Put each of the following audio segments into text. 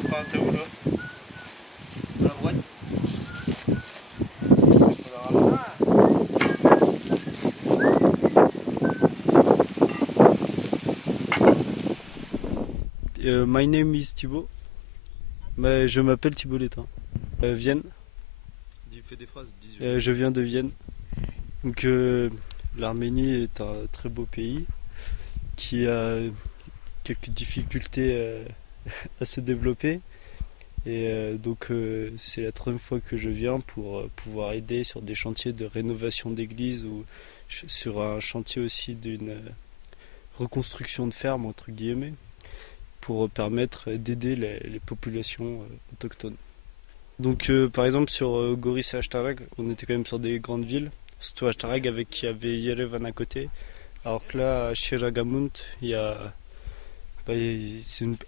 Enfin, t'es où là? À la droite. My name is Thibaut. Je m'appelle Thibaut Létain. Vienne. Fais des phrases. Je viens de Vienne. Donc, l'Arménie est un très beau pays qui a quelques difficultés à se développer. Et c'est la troisième fois que je viens pour pouvoir aider sur des chantiers de rénovation d'églises ou sur un chantier aussi d'une reconstruction de ferme, entre guillemets, pour permettre d'aider les populations autochtones. Donc par exemple sur Goris et Ashtarag, on était quand même sur des grandes villes, surtout Ashtarag avec qui avait Yerevan à côté, alors que là à Shiragamount, c'est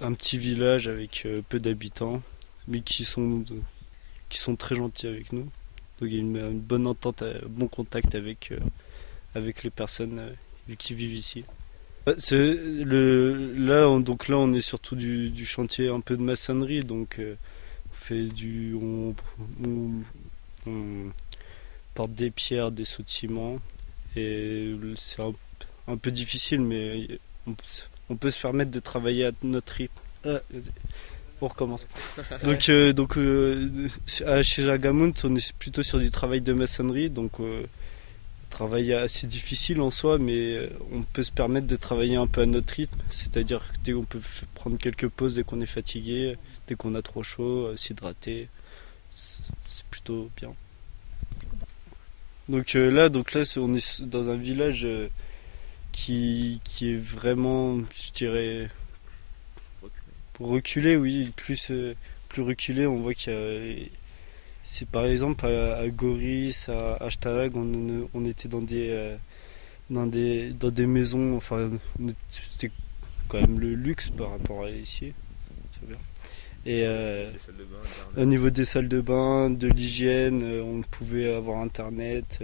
un petit village avec peu d'habitants, mais qui sont très gentils avec nous. Donc il y a une bonne entente, un bon contact avec les personnes qui vivent ici. Là on est surtout du chantier un peu de maçonnerie, donc on porte des pierres, des sauts de ciment, et c'est un peu difficile, mais on peut se permettre de travailler à notre rythme. On recommence. Chez Jagamount, on est plutôt sur du travail de maçonnerie, donc travail assez difficile en soi, mais on peut se permettre de travailler un peu à notre rythme, c'est-à-dire qu'on peut prendre quelques pauses dès qu'on est fatigué, dès qu'on a trop chaud, s'hydrater, c'est plutôt bien. Donc là, on est dans un village qui est vraiment, je dirais, reculé, oui, plus reculé. On voit qu'il y a, c'est par exemple à Goris, à Ashtarag, on était dans des maisons, enfin c'était quand même le luxe par rapport à ici, c'est bien. Et au niveau des salles de bain, de l'hygiène, on pouvait avoir internet,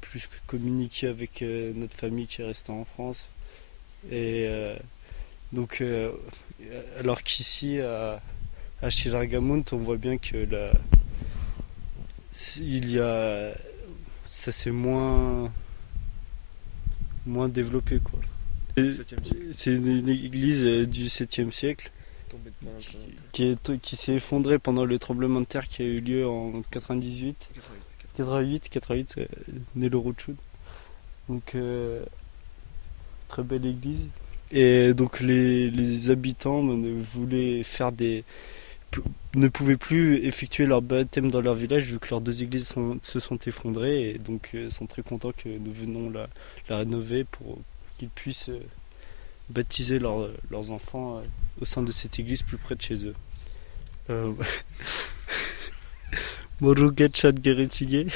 plus que communiquer avec notre famille qui est restée en France. Et alors qu'ici à Shiragamount, on voit bien que ça c'est moins développé, quoi. C'est une église du 7e siècle qui s'est effondrée pendant le tremblement de terre qui a eu lieu en 98, Nelorochud. Donc très belle église. Et donc les habitants ne pouvaient plus effectuer leur baptême dans leur village vu que leurs deux églises se sont effondrées, et donc sont très contents que nous venons la rénover pour qu'ils puissent baptiser leurs enfants au sein de cette église plus près de chez eux. Moruget Chat Geretige.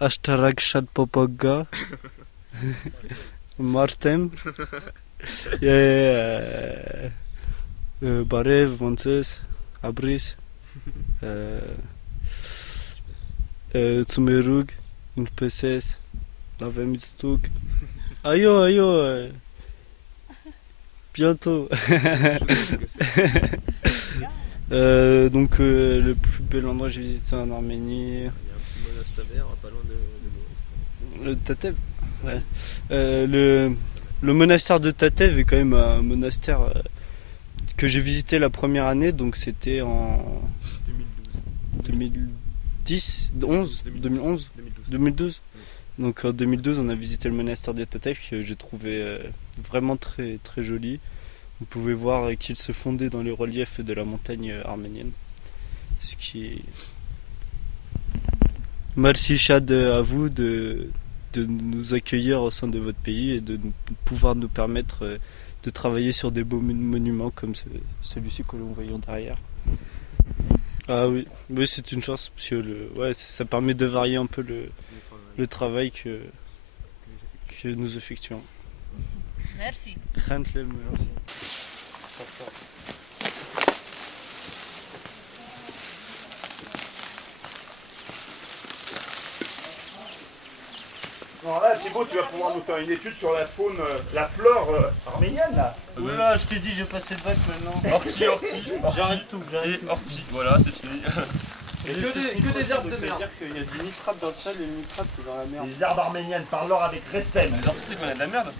Ashtarag Chat Popogga. Martem. Barev, Monses, Abris. Tsumerug, Npeses, Lavemitstuk. Ayo, bientôt. Le plus bel endroit que j'ai visité en Arménie. Il y a un petit monastère pas loin de le Tatev. Ouais. Le monastère de Tatev est quand même un monastère que j'ai visité la première année, donc c'était en 2012. Donc en 2012, on a visité le monastère de Tatev que j'ai trouvé vraiment très très joli. Vous pouvez voir qu'il se fondait dans les reliefs de la montagne arménienne. Ce qui... Merci Chad à vous de nous accueillir au sein de votre pays et de pouvoir nous permettre de travailler sur des beaux monuments comme celui-ci que nous voyons derrière. Ah oui, c'est une chance parce que ça permet de varier un peu le travail que nous effectuons. Merci. Merci. Non, là, Thibaut, tu vas pouvoir nous faire une étude sur la faune, la flore arménienne, là. Voilà, je t'ai dit, j'ai passé le bac maintenant. Ortie. J'arrête tout, Et ortie, voilà, c'est fini. Et que des herbes de merde. C'est-à-dire qu'il y a du nitrate dans le sol et le nitrate c'est dans la merde. Les herbes arméniennes, parle-leur avec respect. Les orties, c'est qu'on a de la merde.